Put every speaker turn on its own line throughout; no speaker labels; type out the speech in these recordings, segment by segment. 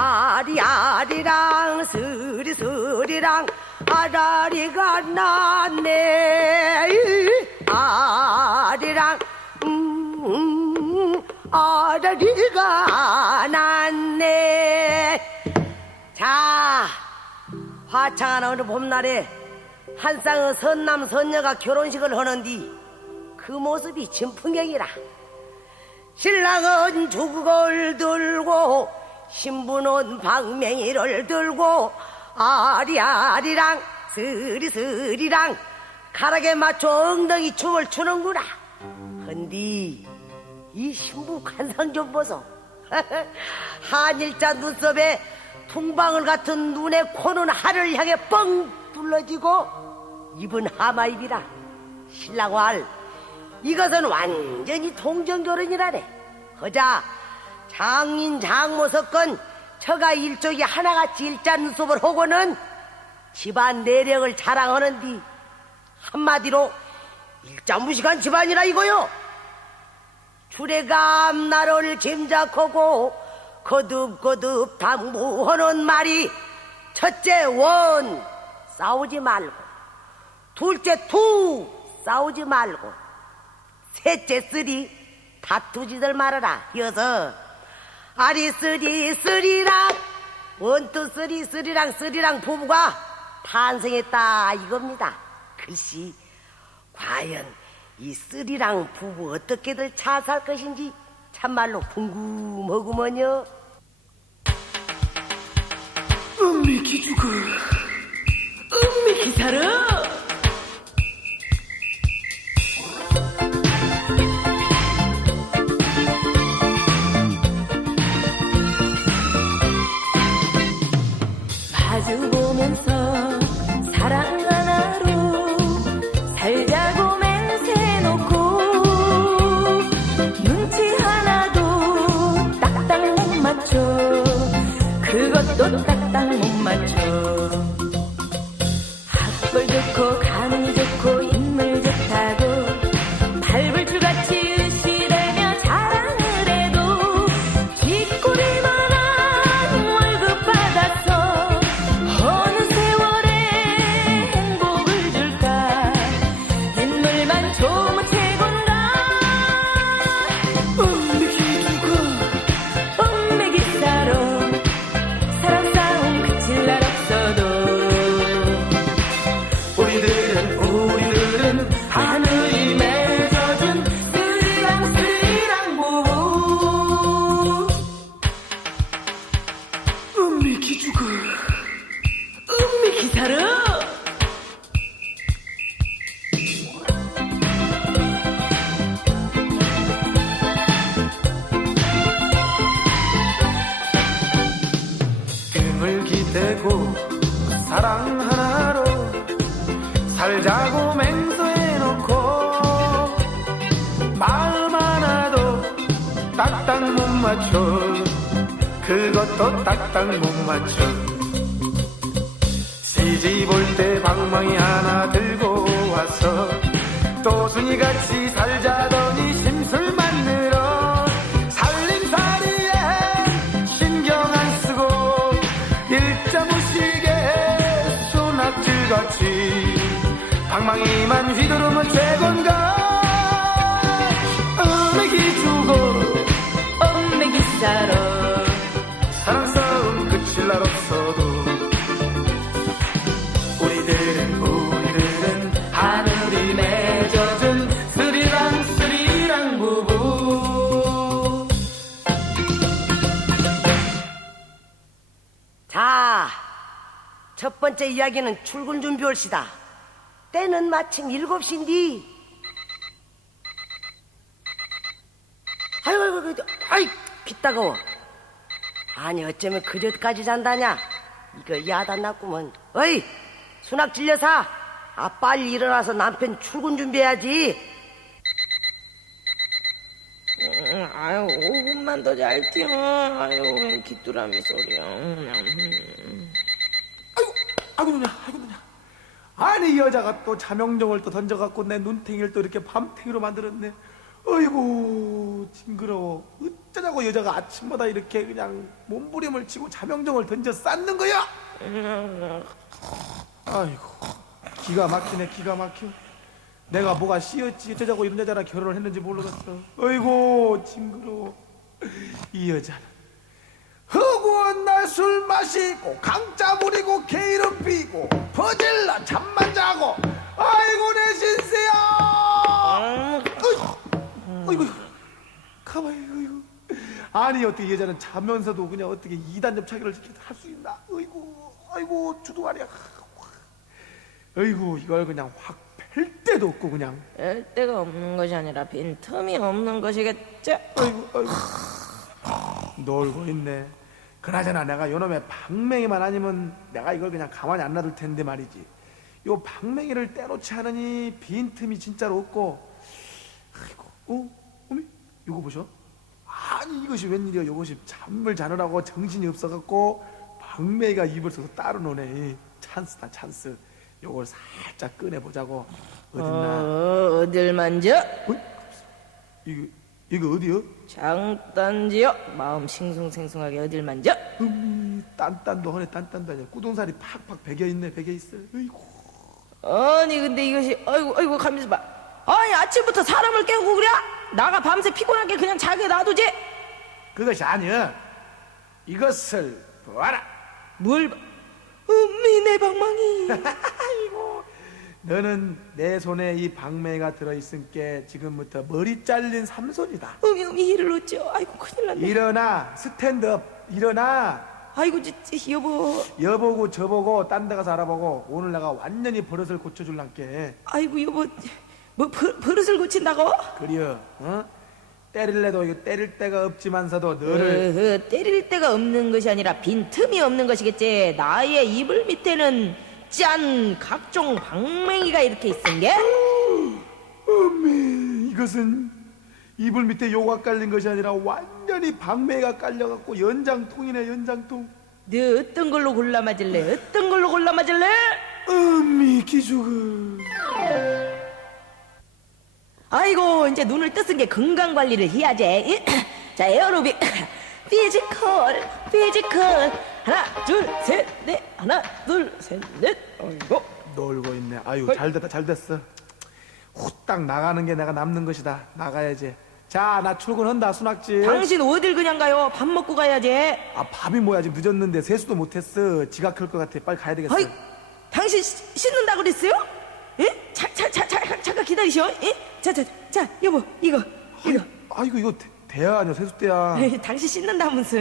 아리아리랑 스리스리랑 아라리가 났네. 아리랑 음, 음, 아라리가 났네. 자 화창한 어느 봄날에 한 쌍의 선남 선녀가 결혼식을 하는디 그 모습이 진풍경이라. 신랑은 죽을 들고 신부는 방맹이를 들고 아리아리랑 스리스리랑 가락에 맞춰 엉덩이 춤을 추는구나. 헌디 이 신부 관상 좀 보소. 한일자 눈썹에 풍방울 같은 눈에 코는 하늘 향해 뻥 뚫러지고 입은 하마입이라. 신랑활 이것은 완전히 통정결혼이라네. 허자 장인 장모 섞은 처가 일족이 하나같이 일자 눈썹을 하고는 집안 내력을 자랑하는디 한마디로 일자 무식한 집안이라 이거요. 주례감 나를 짐작하고 거듭거듭 당부하는 말이 첫째 원 싸우지 말고. 둘째 투 싸우지 말고. 셋째 쓰리 다투지들 말아라. 이어서 아리 쓰리 쓰리랑 원투 쓰리 쓰리랑 쓰리랑 부부가 탄생했다. 이겁니다. 글씨. 과연 이 쓰리랑 부부 어떻게들 잘 살 것인지 참말로 궁금하구먼요.
음미 기죽어 음미 기사를
그것도 딱딱 사랑
하나로 살자고 맹세해놓고 마음 하나도 딱딱 못 맞춰. 그것도 딱딱 못 맞춰. 시집 올 때 방망이 하나 들고 와서 또 순이같이 살자 방망이만 휘두르면 최곤가? 음악이 주고
뻥매기 싸로
사랑 싸움 끝일 날 없어도 우리들은 우리들은 하늘이 맺어준 스리랑 스리랑 부부.
자, 첫 번째 이야기는 출근 준비 올시다. 때는 마침 일곱 시인디. 아이고, 아이고, 아이고, 아이, 귀 따가워. 아니, 어쩌면 그저까지 잔다냐? 이거 야단났구먼. 어이, 수납 질려사. 아, 빨리 일어나서 남편 출근 준비해야지.
음, 아유, 5분만 더 잘게요. 아유, 웬 귀뚜라미 소리야.
누냐, 아이고 누냐. 아니 이 여자가 또 자명종을 또 던져갖고 내 눈탱이를 또 이렇게 밤탱이로 만들었네. 어이구 징그러워.
어쩌자고 여자가 아침마다 이렇게 그냥 몸부림을 치고 자명정을 던져 쌓는 거야? 아이고 기가 막히네 기가 막혀 내가 뭐가 씨였지 어쩌자고 이런 여자랑 결혼을 했는지 모르겠어 어이고 징그러워 이 여자는 허구한 날 술 마시고 강짜 부리고 게으름 피고 퍼질러 잠만 자고. 아이고 내 신세야! 어이구 어이구 가만히 어이구. 아니 어떻게 이 여자는 자면서도 그냥 어떻게 이단 접차기를 이렇게 할수 있나? 어이구 어이구 주둥아리야. 어이구 이걸 그냥 확팰 데도 없고 그냥.
뺄 데가 없는 것이 아니라 빈틈이 없는 것이겠죠.
어이구 어이구. 놀고 있네 그나저나 내가 요놈의 방맹이만 아니면 내가 이걸 그냥 가만히 안 놔둘 텐데 말이지. 요 방맹이를 떼놓지 않으니 빈틈이 진짜로 없고 아이고 어? 어미? 이거 보셔. 아니 이것이 웬일이야 이것이 잠을 자느라고 정신이 없어갖고 방맹이가 입을 써서 따로 노네. 찬스다 찬스. 요걸 살짝 꺼내보자고. 어딨나?
어, 어딜 만져?
이거 이거 어디요?
장단지요. 마음 싱숭생숭하게 어딜 만져?
음이 딴딴도 하네 딴딴도 아니야 꾸동살이 팍팍 배겨있네 배겨있어 어이구
아니 근데 이것이 아이고 아이고 가면서 봐. 아니 아침부터 사람을 깨우고 그래? 나가 밤새 피곤하게 그냥 자게 놔두지?
그것이 아니야 이것을 보아라
뭘? 봐? 음미 내 방망이.
너는 내 손에 이 방맹이가 들어있으니까 지금부터 머리 잘린 삼손이다
음이 음이 이를 어쩌? 아이고 큰일 났네.
일어나 스탠드업 일어나
아이고 진짜 여보.
여보고 저보고 딴 데 가서 알아보고 오늘 내가 완전히 버릇을 고쳐줄란게
아이고 여보. 뭐 버, 버릇을 고친다고?
그려 어? 때릴래도 이거 때릴 데가 없지만서도 너를
어허, 때릴 데가 없는 것이 아니라 빈틈이 없는 것이겠지. 나의 이불 밑에는 짠 각종 방맹이가 이렇게 있은 게?
어메 이것은 이불 밑에 요가 깔린 것이 아니라 완전히 방매가 깔려갖고 연장통이네 연장통
너 어떤 걸로 골라 맞을래? 어떤 걸로 골라 맞을래?
어미 기죽어
아이고 이제 눈을 뜨은 게 건강 관리를 해야지. 자 에어로빅, 피지컬, 피지컬. 하나, 둘, 셋, 넷. 하나, 둘, 셋, 넷. 아이고.
놀고 있네 아유 잘 됐다 잘 됐어 후딱 나가는 게 내가 남는 것이다 나가야지 자 나 출근한다 순학집
당신 어딜 그냥 가요? 밥 먹고 가야지.
아 밥이 뭐야 지금 늦었는데 세수도 못했어 지각할 것 같아 빨리 가야 되겠어
아이, 당신 씻- 씻는다 그랬어요? 예? 자, 자, 자, 자, 잠깐 기다리셔. 예? 자, 자, 자, 여보, 이거, 이거.
아이고 이거 대, 대야 아니야 세수대야
에이, 당신 씻는다면서.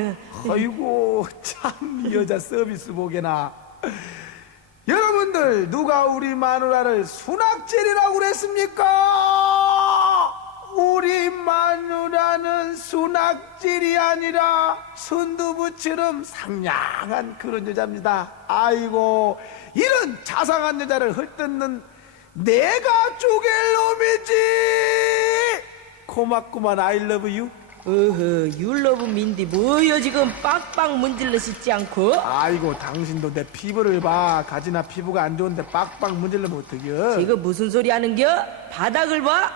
아이고 참 이 여자 서비스 보게나 여러분들 누가 우리 마누라를 순학질이라고 그랬습니까? 우리 마누라는 순학질이 아니라 순두부처럼 상냥한 그런 여자입니다 아이고 이런 자상한 여자를 헐뜯는 내가 쪼갤 놈이지 고맙구만 I love you
어허, 율러브 민디 뭐여 지금 빡빡 문질러 씻지 않고?
아이고 당신도 내 피부를 봐 가지나 피부가 안 좋은데 빡빡 문질러면 어떡해
이거 무슨 소리 하는겨? 바닥을 봐?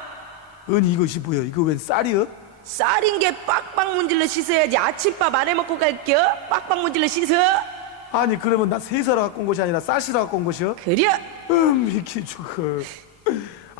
은 이것이 뭐야 이거 웬 쌀이여?
쌀인 게 빡빡 문질러 씻어야지 아침밥 안 해먹고 갈겨? 빡빡 문질러 씻어?
아니 그러면 나 세사라 갖고 온 것이 아니라 쌀씨라 갖고 온 것이여?
그래?
음 미키 죽어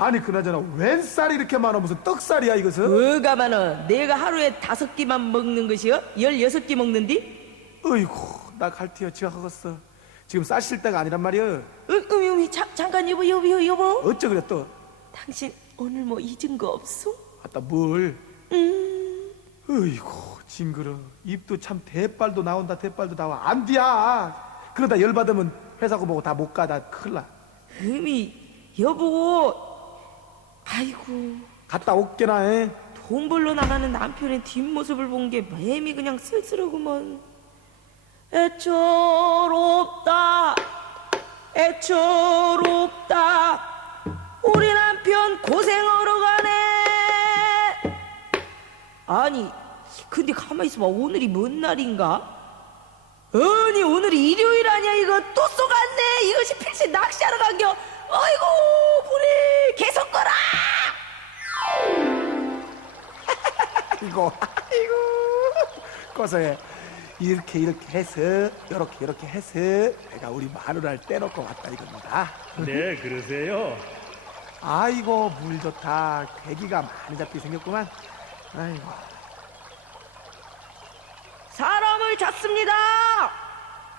아니 그나저나 웬 쌀이 이렇게 많아? 무슨 떡쌀이야 이것은?
뭐가 많어 내가 하루에 다섯 끼만 먹는 것이여? 열여섯 끼 먹는디?
어이구 나 갈티어 지각하겠어. 지금 쌀실 때가 아니란 말이여.
음, 음, 음, 자, 잠깐 여보 여보 여보
어쩌 그래 또?
당신 오늘 뭐 잊은 거 없어?
아따 뭘?
음,
어이구 징그러. 입도 참 대빨도 나온다 대빨도 나와. 안디야. 그러다 열받으면 회사고 뭐고 다 못가나 큰일 나.
음이 여보 아이고.
갔다 올게나 에?
돈 벌러 나가는 남편의 뒷모습을 본게 맴이 그냥 쓸쓸하구먼. 애처롭다. 애처롭다. 우리 남편 고생하러 가네. 아니 근데 가만히 있어봐. 오늘이 뭔 날인가? 아니 오늘이 일요일 아니야. 이거 또 쏘갔네. 이것이 필시 낚시하러 간겨 아이고 불이 계속 꺼라
이거 이거 섞어서 해. 이렇게 이렇게 해서 이렇게 이렇게 해서 내가 우리 마누라를 떼놓고 왔다 이겁니다.
네, 그러세요.
아이고 물 좋다. 괴기가 많이 잡히게 생겼구만. 아이고.
사람을 잡습니다.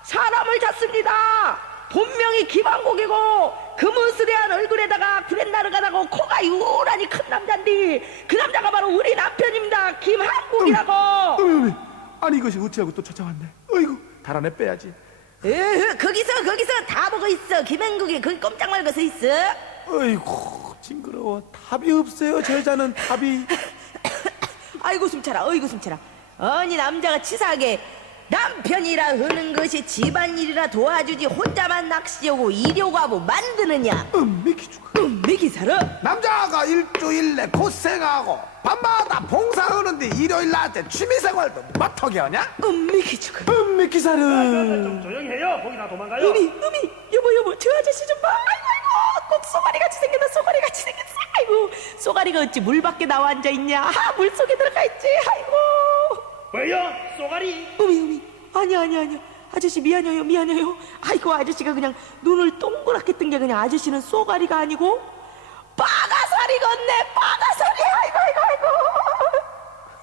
사람을 잡습니다. 본명이 김한국이고 금은스레한 얼굴에다가 브랜나르가다고 코가 유란히 큰 남잔디 그 남자가 바로 우리 남편입니다. 김한국이라고.
어미. 아니 이것이 어찌하고 또 찾아왔네. 어이구 달아내 빼야지.
에휴, 거기서 거기서 다 보고 있어. 김한국이 거기 꼼짝 말고 서 있어.
어이구 징그러워. 답이 없어요. 제자는 답이.
아이고 숨차라. 어이구 숨차라. 아니 남자가 치사하게 남편이라 하는 것이 집안일이라 도와주지 혼자만 낚시하고 일요가고 만드느냐?
음미 기죽어.
매기 살아.
남자가 일주일 내 고생하고 밤마다 봉사하는데 일요일 낮에 취미생활도 못하게 하냐?
음미기 죽어.
음미 기사를.
좀 조용히 해요. 거기 다 도망가요.
음이 음이 여보 여보 저 아저씨 좀 봐. 아이고 아이고 꼭 쏘가리 같이 생겼다 쏘가리 같이 생겼어. 아이고 쏘가리가 어찌 물 밖에 나와 앉아 있냐? 아, 물 속에 들어가 있지. 아이고.
왜요? 쏘가리.
음이 음이 아니야 아니야 아니야. 아저씨 미안해요 미안해요. 아이고 아저씨가 그냥 눈을 동그랗게 뜬 게 그냥 아저씨는 쏘가리가 아니고 빠가사리 걷네 빠가사리. 아이고 아이고 아이고.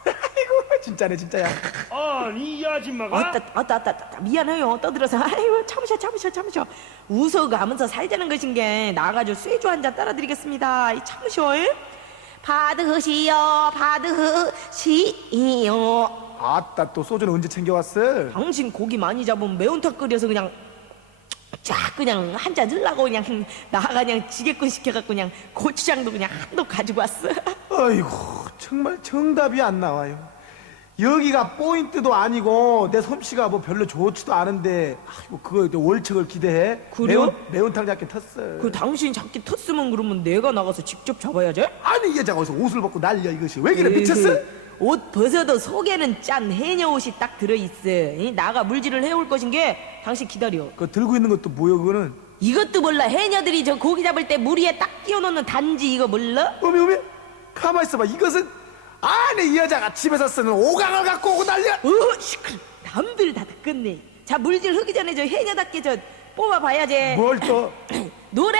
아이고 진짜네 진짜야.
아니 이 아줌마가
아따, 아따, 아따, 아따, 미안해요. 떠들어서. 아이고, 참으셔, 참으셔, 참으셔. 웃어가면서 살자는 것인 게, 나가지고 쇠주 한 잔 따라드리겠습니다. 이 참으셔, 예? 받으시오, 받으시오.
아따 또 소주는 언제 챙겨왔어?
당신 고기 많이 잡으면 매운탕 끓여서 그냥, 쫙 그냥 한잔 들라고 그냥, 나가 그냥 지게꾼 시켜갖고 그냥 고추장도 그냥 한도 가지고 왔어.
아이고 정말 정답이 안 나와요. 여기가 포인트도 아니고 내 솜씨가 뭐 별로 좋지도 않은데 아이고 그거 이제 월척을 기대해.
그래요?
매운, 매운탕 잡긴 텄어.
그 당신 잡기 텄으면 그러면 내가 나가서 직접 잡아야지?
아니 이 여자가 어디서 옷을 벗고 난리야 이것이 왜 그래
에헤,
미쳤어?
옷 벗어도 속에는 짠 해녀 옷이 딱 들어있어. 이 나가 물질을 해올 것인 게 당신 기다려.
그거 들고 있는 것도 뭐야 그거는?
이것도 몰라. 해녀들이 저 고기 잡을 때 물 위에 딱 끼워놓는 단지 이거 몰라?
어미 어미 가만 있어봐 이것은 아니 이 여자가 집에서 쓰는 오강을 갖고 오고 난리야.
어, 시끄러. 남들 다 듣겠네. 자 물질 흐기 전에 저 해녀답게 저 뽑아봐야지.
뭘 또?
노래.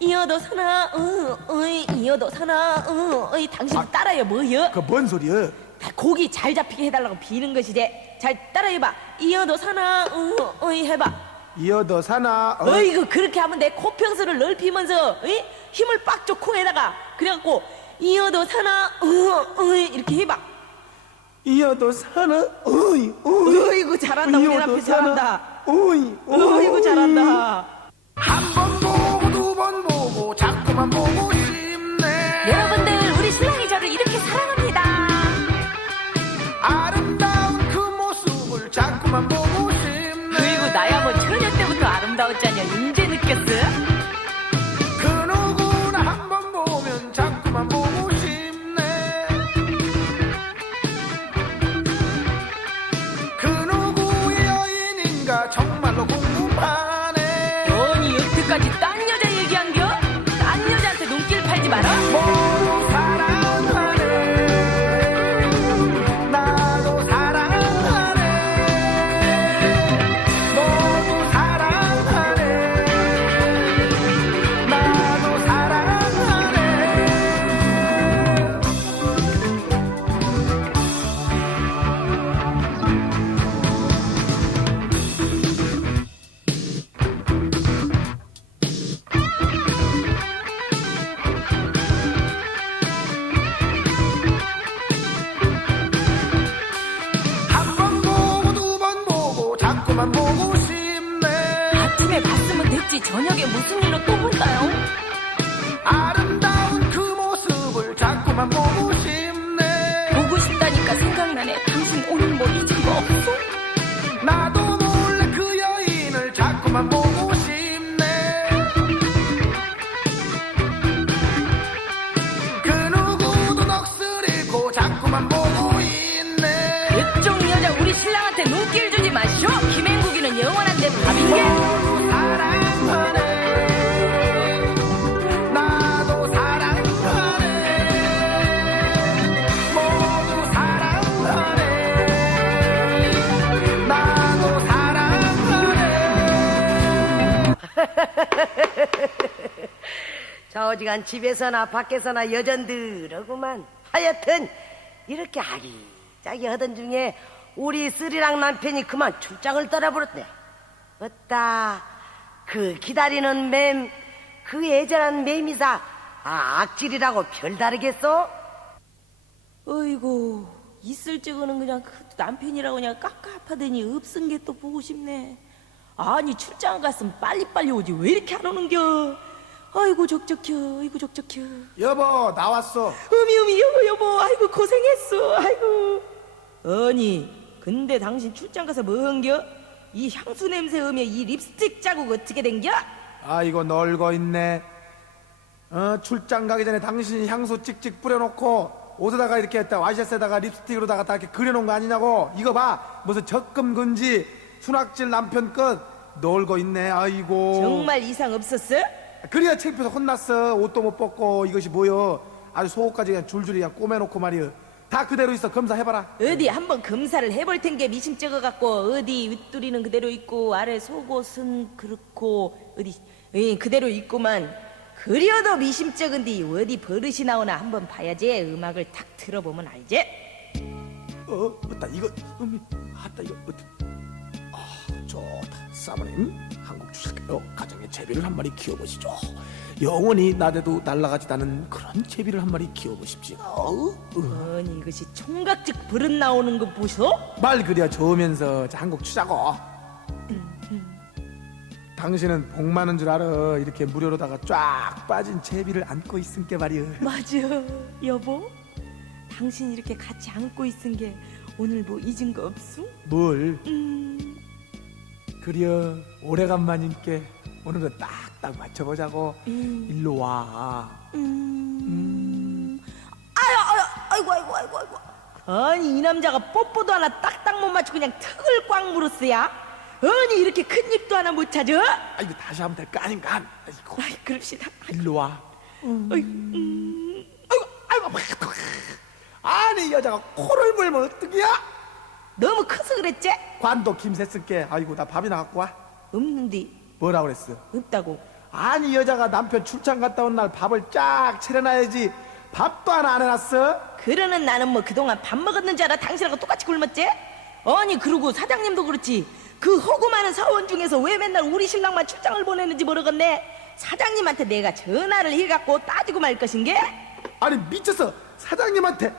이어도 사나, 어, 어이, 이어도 사나, 어, 어이, 당신 따라해 뭐여?
그 뭔 소리야?
다 고기 잘 잡히게 해달라고 비는 것이지. 잘 따라해봐. 이어도 사나, 어, 어이, 해봐.
이어도 사나? 어?
어이구 그렇게 하면 내 코평수를 넓히면서 어이? 힘을 빡줘 코에다가 그래갖고 이어도 사나 어, 어이 이렇게 해봐
이어도 사나? 어이 어이.
어이구 잘한다 우리 남편? 잘한다
어이
어이구 잘한다
한번 보고 두번 보고 자꾸
눈길 주지 마쇼 김행국이는 영원한 내 밥인
게저
어지간 집에서나 밖에서나 여전들하구만 하여튼 이렇게 아기자기 하던 중에 우리 쓰리랑 남편이 그만 출장을 떠나버렸네. 어따 그 기다리는 맴, 그 애절한 맴이사 아, 악질이라고 별다르겠어?
어이구 있을 적은 그냥 그 남편이라고 그냥 깝깝하더니 없은 게 또 보고 싶네 아니 출장 갔으면 빨리빨리 오지 왜 이렇게 안 오는겨 아이고 적적혀 아이고 적적혀
여보 나왔어.
어미 어미 여보 여보 아이고 고생했어 아이고 아니 근데 당신 출장 가서 뭐한겨 이 향수 냄새 음에 이 립스틱 자국 어떻게 된겨
아 이거 널거 있네. 어 출장 가기 전에 당신이 향수 찍찍 뿌려놓고 옷에다가 이렇게 했다 와이셔츠에다가 립스틱으로다가 다 이렇게 그려놓은 거 아니냐고. 이거 봐 무슨 적금 근지 순학질 남편 끝 널거 있네. 아이고.
정말 이상 없었어
그래야 창피해서 혼났어. 옷도 못 벗고 이것이 뭐여. 아주 속옷까지 그냥 줄줄이 그냥 꼬매놓고 말이여. 다 그대로 있어. 검사해봐라.
어디 한번 검사를 해볼 텐게 미심 찍어갖고 어디 윗두리는 그대로 있고 아래 속옷은 그렇고 어디 예, 그대로 있구만 그려도 미심 찍은디 어디 버릇이 나오나 한번 봐야지 음악을 탁 들어보면 알지
어, 맞다. 이거 음이 아따 이거 어떻게 아, 좋다. 사모님, 한국 주실까요? 가정의 제비를 한 마리 키워보시죠. 영원히 나대도 날아가지 않는 그런 제비를 한 마리 키워보십시오. 어? 어.
아니 이것이 총각즉 버릇 나오는 거 보소
말 그려 좋으면서 자, 한국 추자고. 당신은 복 많은 줄 알아. 이렇게 무료로다가 쫙 빠진 제비를 안고 있은 게 말이여.
맞아 여보 당신 이렇게 같이 안고 있은 게 오늘 뭐 잊은 거 없어?
뭘?
음,
그려 오래간만인께 오늘은 딱딱 맞춰보자고.
음.
일로 와.
음. 아유, 아유, 아이고, 아이고, 아이고, 아이고. 아니, 이 남자가 뽀뽀도 하나 딱딱 못 맞추고 그냥 턱을 꽉 물었어야? 아니, 이렇게 큰 입도 하나 못 찾아?
아 이거 다시 하면 될 거 아닌가? 아이고
아이, 그럽시다.
일로 와.
아이고, 음.
아이고 아이고. 아니 이 여자가 코를 물면 어떡이야?
너무 커서 그랬지?
관도 김새 쓸게. 아이고 나 밥이나 갖고 와.
없는데,
뭐라 그랬어?
없다고.
아니 이 여자가 남편 출장 갔다 온 날 밥을 쫙 차려놔야지. 밥도 하나 안 해놨어?
그러는 나는 뭐 그동안 밥 먹었는 줄 알아? 당신하고 똑같이 굶었지? 아니, 그러고 사장님도 그렇지. 그 허구 많은 사원 중에서 왜 맨날 우리 신랑만 출장을 보내는지 모르겠네. 사장님한테 내가 전화를 해갖고 따지고 말 것인 게?
아니 미쳤어. 사장님한테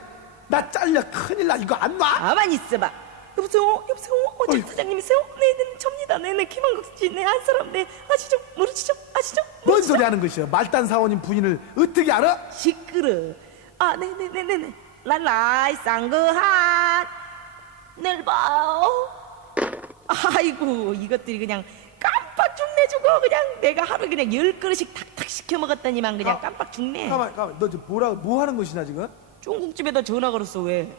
나 잘려 큰일 나 이거 안 놔?
가만히 있어봐. 여보세요? 여보세요? 어저
어이.
사장님이세요? 네 네 접니다. 네 네 김한국 씨. 네 한 사람. 네 아시죠? 모르시죠? 아시죠?
뭔? 소리 하는 것이야? 말단 사원님 부인을 어떻게 알아?
시끄러. 아 네 네 네 네 네. 랄라이 쌍거한. 내일 봐요. 아이고 이것들이 그냥 깜빡 죽내 주고 그냥 내가 하루 그냥 열 그릇씩 탁탁 시켜 먹었더니만 그냥
아,
깜빡 죽네.
가만 가만 너 지금 뭐라 뭐 하는 것이냐 지금?
중국집에다 전화 걸었어 왜?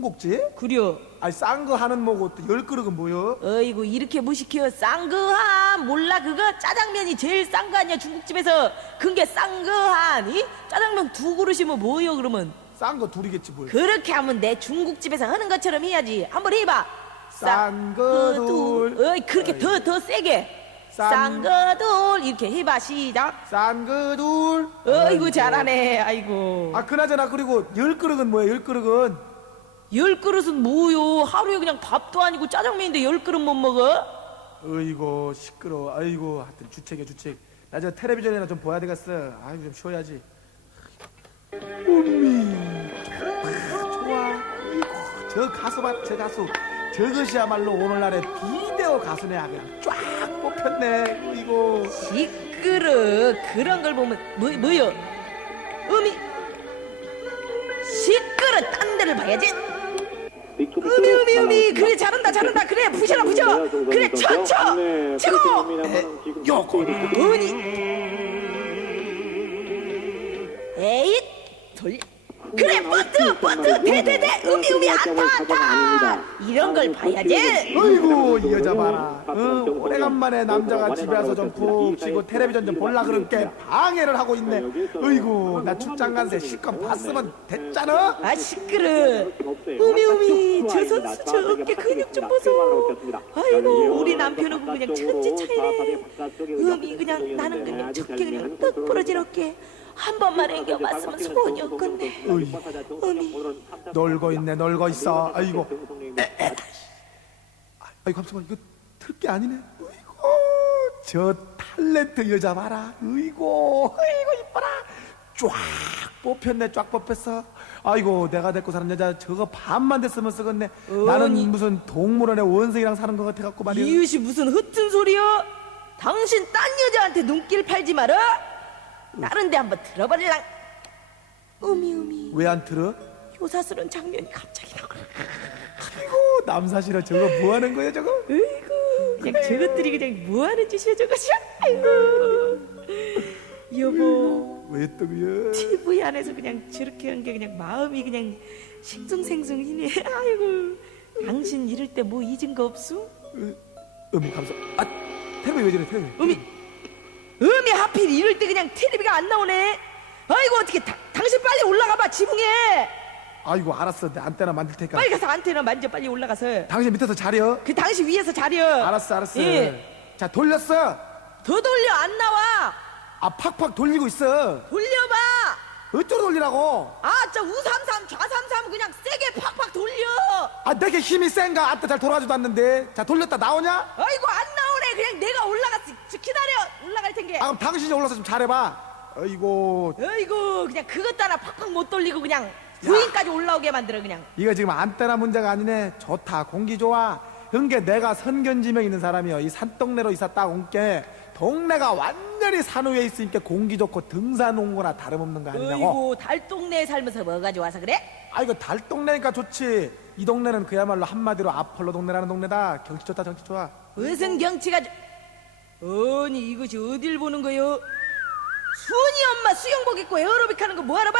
중국집?
그려.
아니 싼 거 하는 뭐고 또 열 그릇은 뭐여?
어이구 이렇게 무식해요. 쌍거한 몰라 그거? 짜장면이 제일 싼 거 아니야 중국집에서? 그게 쌍거한 이? 짜장면 두 그릇이면 뭐요 그러면?
싼 거 둘이겠지 뭘?
그렇게 하면 내 중국집에서 하는 것처럼 해야지. 한번 해봐.
쌍거둘.
어이 그렇게 더 더 세게.
쌍-
쌍거둘. 이렇게 해봐 시작.
싼거 둘.
어이구 잘하네. 아이고.
아 그나저나 그리고 열 그릇은 뭐야? 열 그릇은
열 그릇은 뭐요 하루에 그냥 밥도 아니고 짜장면인데 열 그릇 못 먹어
어이고 시끄러. 아이고 하여튼 주책이야 주책. 나저 텔레비전이나 좀 봐야 되겠어. 아이고 좀 쉬어야지. 음미. 좋아. 아이고 저 가수 봐. 저 가수. 저것이야말로 오늘날의 비데오 가수네. 아, 그냥 쫙 뽑혔네. 어이고.
시끄러 그런 걸 보면 뭐, 뭐요 음이 시끄러 딴 데를 봐야지 음이 음이 음이. 그래 잘한다 잘한다. 그래 부셔라 부셔 그래 쳐쳐. 치고.
요거.
어니 에잇 돌려 그래 버트 버트 대대대 음이 음이 안타 안타. 이런 걸 봐야지.
어이구 이 여자 봐라. 어, 오래간만에 남자가 집에 와서 좀 푹 쉬고 텔레비전 좀 볼라 그런 게 방해를 하고 있네. 어이구 나 출장 간새 실컷 봤으면 됐잖아.
아 시끄러. 음이 음이 저 선수 저 어깨 근육 좀 보소. 아이고 우리 남편하고 그냥 천지 차이네. 음이 그냥 나는 그냥 적게 그냥 떡 부러진 어깨 한 번만 앵겨봤으면 소원이었건데.
어이,
어미,
놀고 있네 놀고 있어. 아이고. 아이고 감사만 이거 틀 게 아니네. 어이구 저 탤런트 여자 봐라. 어이구 어이구 이뻐라. 쫙 뽑혔네 쫙 뽑혔어. 아이고 내가 데리고 사는 여자 저거 반만 됐으면 쓰겠네. 나는 무슨 동물원의 원숭이랑 사는 것 같아갖고 말이야.
이웃이 무슨 흩은 소리야? 당신 딴 여자한테 눈길 팔지 마라. 다른 데 한번 들어버릴랑. 어미 어미.
왜안 틀어?
요사스러운 장면이 갑자기 나와.
아이고 남사실은 저거 뭐 하는 거야 저거?
아이고 그냥 저것들이 그냥 뭐 하는 짓이야 저것이 아이고. 여보.
왜 또 그래?
TV 안에서 그냥 저렇게 한 게 그냥 마음이 그냥 싱숭생숭이네. 아이고. 당신 이럴 때 뭐 잊은 거 없어?
음 감사. 아 텔레비 왜 저래 텔레비
어미 어미 하필 이럴 때 그냥 텔레비가 안 나오네. 아이고 어떻게 다- 당신 빨리 올라가봐 지붕에.
아이고 알았어. 내 안테나 만들 테니까.
빨리 가서 안테나 만져 빨리 올라가서.
당신 밑에서 자려.
그 당신 위에서 자려.
알았어 알았어.
예.
자 돌렸어.
더 돌려 안 나와.
아 팍팍 돌리고 있어.
돌려봐.
어쩌로 돌리라고?
아, 저 우삼삼 좌삼삼 그냥 세게 팍팍 돌려.
아 내게 힘이 센가? 아따 잘 돌아가지도 않는데. 자 돌렸다. 나오냐?
아이고 안 나오네. 그냥 내가 올라갔어. 저 기다려. 올라갈 텐게.
아 그럼 당신이 올라서 좀 잘해봐. 어이고
아이고 그냥 그것 따라 팍팍 못 돌리고 그냥 부인까지 올라오게 만들어 그냥.
이거 지금 안테나 문제가 아니네. 좋다. 공기 좋아. 그게 내가 선견지명 있는 사람이여. 이 산동네로 이사 딱 온게. 동네가 완전히 산 위에 있으니까 공기 좋고 등산 온 거나 다름없는 거 아니냐고.
아이고 달동네에 살면서 뭐가 좋아서 그래?
아 이거 달 동네니까 좋지. 이 동네는 그야말로 한마디로 아폴로 동네라는 동네다. 경치 좋다 경치 좋아.
무슨 경치가 좋... 아니 이것이 어딜 보는 거요? 순이 엄마 수영복 입고 에어로빅 하는 거 뭐하러 봐?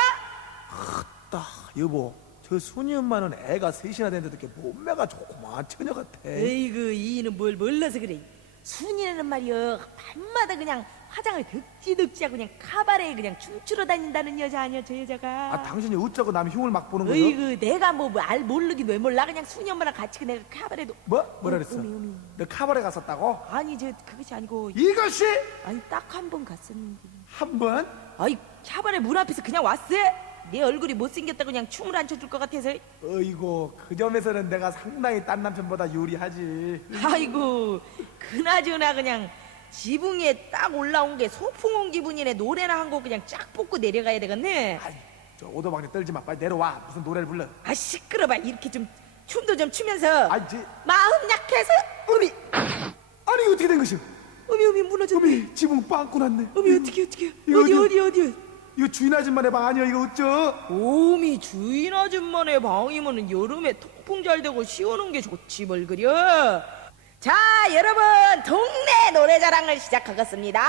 딱 여보 저 순이 엄마는 애가 셋이나 되는데 이렇게 몸매가 좋구만 처녀 같아
에이구 이는 뭘 몰라서 그래 순이는 말이여 밤마다 그냥 화장을 덕지덕지하고 그냥 카바레에 그냥 춤추러 다닌다는 여자 아니야 저 여자가
아 당신이 어쩌고 남 흉을 막 보는 거요?
어이구 내가 뭐 알 모르긴 왜 몰라 그냥 엄마랑 같이 그 내가 카바레도
뭐? 뭐라 그랬어?
어미, 어미.
너 카바레 갔었다고?
아니 저 그것이 아니고
이것이
아니 딱 한 번 갔었는데
한 번?
아이 카바레 문 앞에서 그냥 왔어 내 얼굴이 못생겼다고 그냥 춤을 안 춰줄 것 같아서
어이고 그 점에서는 내가 상당히 딴 남편보다 유리하지
아이고 그나저나 그냥 지붕에 딱 올라온 게 소풍 온 기분이네. 노래나 한 곡 그냥 쫙 뽑고 내려가야 되겠네.
아이 저 오도방에 떨지 마. 빨리 내려와. 무슨 노래를 불러.
아 시끄러봐 이렇게 좀 춤도 좀 추면서.
아이 지
마음 약해서?
어미! 아니 어떻게 된 것이오?
어미 어미 무너졌네.
어미 지붕 빵꾸 났네.
어미 어떻게 어떻게?
이거
어디
어디-
어디 어디?
이거 주인 아줌마네 방 아니야? 이거 어쩌?
오미 주인 아줌마네 방이면은 여름에 통풍 잘 되고 시원한 게 좋지 뭘 그려 자 여러분 동네 노래자랑을 시작하겠습니다.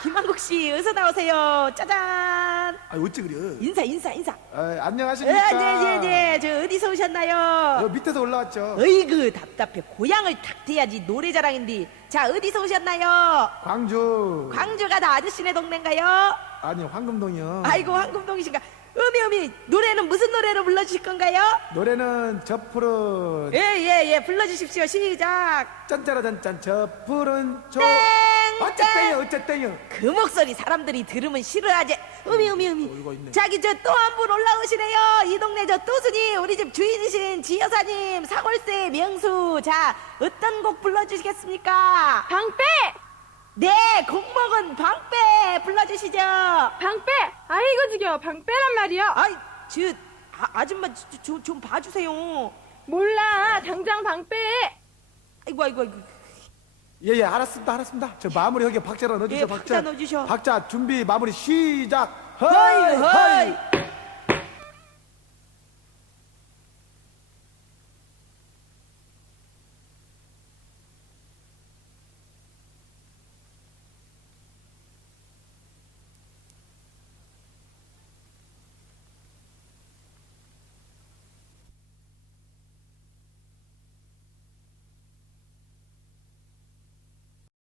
김한국 씨 어서 나오세요. 짜잔.
아 어찌 그래?
인사 인사 인사.
아, 안녕하십니까?
네네네 저 어디서 오셨나요?
여 밑에서 올라왔죠.
어이구 답답해. 고향을 탁 대야지 노래자랑인데 자 어디서 오셨나요?
광주.
광주가 다 아저씨네 동네인가요?
아니 황금동이요.
아이고 황금동이신가 어미 어미 노래는 무슨 노래로 불러주실 건가요?
노래는 저 푸른
예 예예 불러주십시오 시작.
짠짜라짠짠 저 푸른 저
땡,
어쨌대요 어쨌대요.
그 목소리 사람들이 들으면 싫어하지. 어미 어미 어미
이거 있네.
자기 저 또 한 분 올라오시네요. 이 동네 저 또순이 우리 집 주인이신 지 여사님 사골세 명수. 자 어떤 곡 불러주시겠습니까?
방빼!
네 곡목은 방빼 불러주시죠.
방빼! 아이고 지겨 방빼란 말이야
아이 저 아, 아줌마 저, 저, 좀 봐주세요.
몰라. 당장 방빼
아이고 아이고 아이고.
예 예 알았습니다 알았습니다. 저 마무리 여기 박자로 넣어주셔
예, 박자. 넣어주셔.
박자 준비 마무리 시작.
허이
허이.
허이